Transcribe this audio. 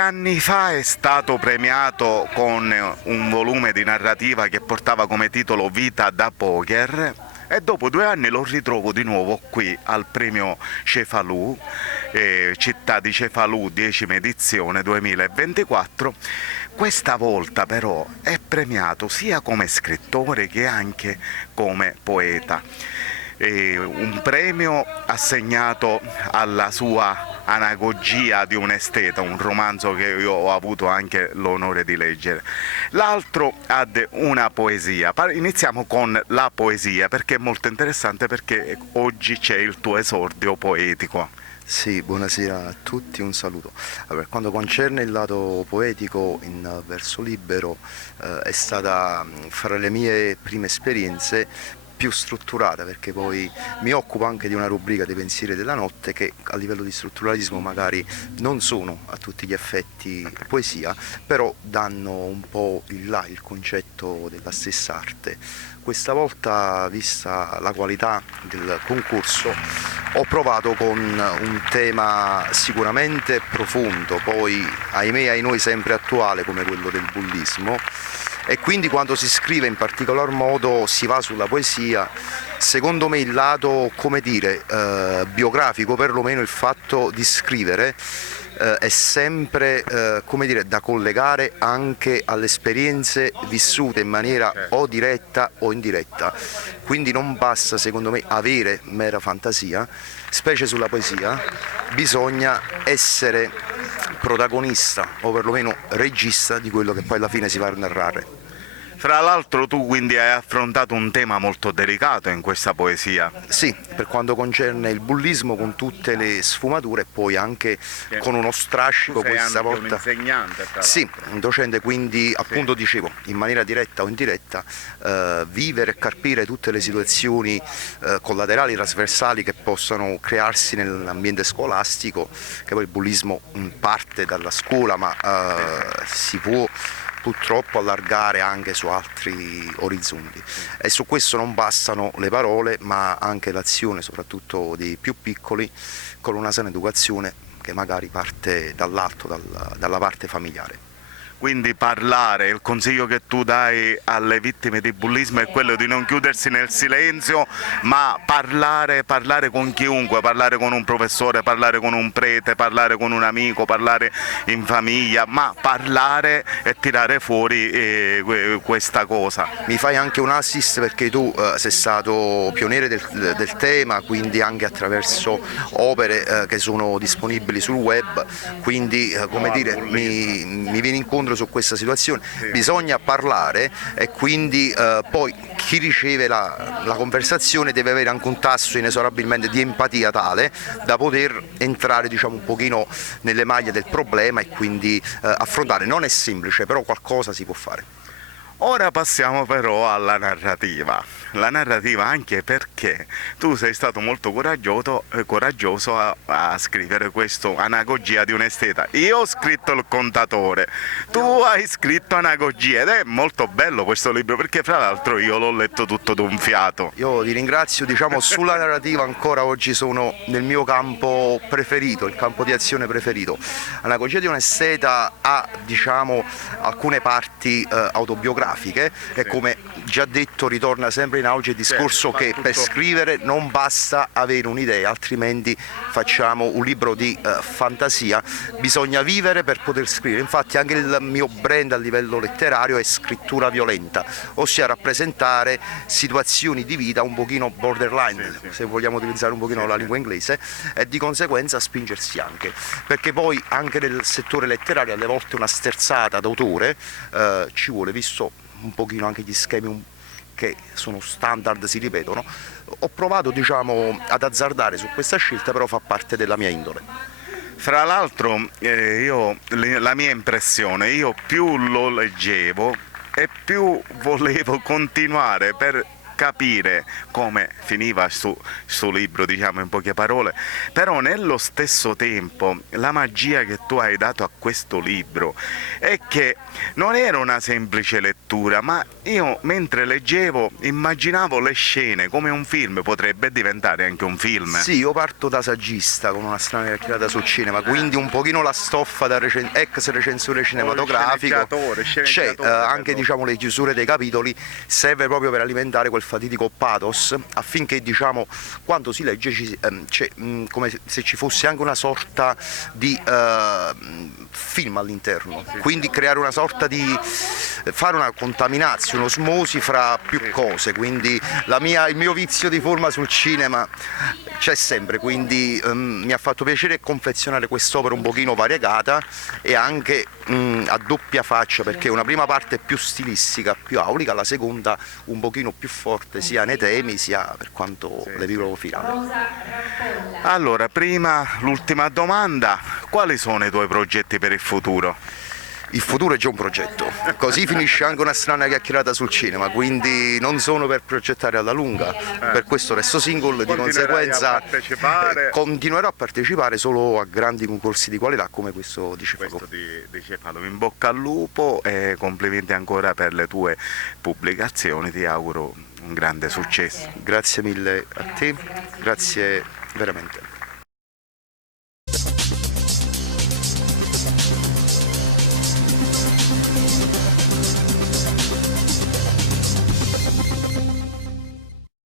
anni fa è stato premiato con un volume di narrativa che portava come titolo Vita da poker e dopo 2 anni lo ritrovo di nuovo qui al premio Cefalù, Città di Cefalù, 10ª edizione 2024. Questa volta però è premiato sia come scrittore che anche come poeta. Un premio assegnato alla sua Anagogia di un esteta, un romanzo che io ho avuto anche l'onore di leggere. L'altro ad una poesia. Iniziamo con la poesia perché è molto interessante, perché oggi c'è il tuo esordio poetico. Sì, buonasera a tutti, un saluto. Per quanto concerne il lato poetico in verso libero, è stata fra le mie prime esperienze più strutturata, perché poi mi occupo anche di una rubrica dei pensieri della notte che a livello di strutturalismo magari non sono a tutti gli effetti poesia, però danno un po' il concetto della stessa arte. Questa volta, vista la qualità del concorso, ho provato con un tema sicuramente profondo, poi ahimè ai noi sempre attuale, come quello del bullismo, e quindi quando si scrive in particolar modo si va sulla poesia. Secondo me il lato, come dire, biografico, perlomeno il fatto di scrivere, è sempre come dire, da collegare anche alle esperienze vissute in maniera o diretta o indiretta, quindi non basta secondo me avere mera fantasia, specie sulla poesia, bisogna essere protagonista o perlomeno regista di quello che poi alla fine si va a narrare. Fra l'altro tu quindi hai affrontato un tema molto delicato in questa poesia. Sì, per quanto concerne il bullismo con tutte le sfumature, poi anche con uno strascico questa volta. Un insegnante, sì, un docente, quindi appunto dicevo, in maniera diretta o indiretta, vivere e carpire tutte le situazioni collaterali, trasversali che possano crearsi nell'ambiente scolastico, che poi il bullismo parte dalla scuola, ma si può purtroppo allargare anche su altri orizzonti, e su questo non bastano le parole ma anche l'azione, soprattutto dei più piccoli, con una sana educazione che magari parte dall'alto, dalla parte familiare. Quindi parlare, il consiglio che tu dai alle vittime di bullismo è quello di non chiudersi nel silenzio, ma parlare con chiunque, parlare con un professore, parlare con un prete, parlare con un amico, parlare in famiglia, ma parlare e tirare fuori questa cosa. Mi fai anche un assist perché tu sei stato pioniere del tema, quindi anche attraverso opere che sono disponibili sul web, quindi come dire, mi viene incontro su questa situazione. Bisogna parlare e quindi poi chi riceve la conversazione deve avere anche un tasso inesorabilmente di empatia tale da poter entrare, diciamo, un pochino nelle maglie del problema e quindi affrontare. Non è semplice, però qualcosa si può fare. Ora passiamo però alla narrativa. La narrativa anche perché tu sei stato molto coraggioso a scrivere questo Anagogia di un esteta. Io ho scritto Il contatore, tu hai scritto Anagogia, ed è molto bello questo libro perché fra l'altro io l'ho letto tutto d'un fiato. Io ti ringrazio, diciamo, sulla narrativa ancora oggi sono nel mio campo preferito, il campo di azione preferito. Anagogia di un esteta ha, diciamo, alcune parti autobiografiche e come già detto ritorna sempre in auge il discorso che per scrivere non basta avere un'idea, altrimenti facciamo un libro di fantasia, bisogna vivere per poter scrivere. Infatti anche il mio brand a livello letterario è scrittura violenta, ossia rappresentare situazioni di vita un pochino borderline, se vogliamo utilizzare un pochino la lingua inglese, e di conseguenza spingersi anche, perché poi anche nel settore letterario alle volte una sterzata d'autore ci vuole, visto un pochino anche gli schemi che sono standard, si ripetono. Ho provato, diciamo, ad azzardare su questa scelta, però fa parte della mia indole. Fra l'altro la mia impressione, io più lo leggevo e più volevo continuare per capire come finiva sto libro, diciamo in poche parole, però nello stesso tempo la magia che tu hai dato a questo libro è che non era una semplice lettura, ma io mentre leggevo immaginavo le scene come un film, potrebbe diventare anche un film. Sì, io parto da saggista con una strana chiacchierata sul cinema, quindi un pochino la stoffa da ex recensore cinematografico, c'è anche diciamo le chiusure dei capitoli, serve proprio per alimentare quel fatidico pathos, affinché diciamo quando si legge c'è come se ci fosse anche una sorta di film all'interno, quindi creare una sorta di fare una contaminazione, osmosi fra più cose, quindi il mio vizio di forma sul cinema c'è sempre, quindi mi ha fatto piacere confezionare quest'opera un pochino variegata e anche a doppia faccia, perché una prima parte è più stilistica, più aulica, la seconda un pochino più forte sia nei temi sia per quanto le vivo finali. Allora, prima l'ultima domanda, quali sono i tuoi progetti per il futuro? Il futuro è già un progetto, così finisce anche una strana chiacchierata sul cinema, quindi non sono per progettare alla lunga, per questo resto single, di conseguenza continuerò a partecipare solo a grandi concorsi di qualità come questo di Cefalo. In bocca al lupo e complimenti ancora per le tue pubblicazioni, ti auguro un grande successo. Grazie mille a te, grazie veramente.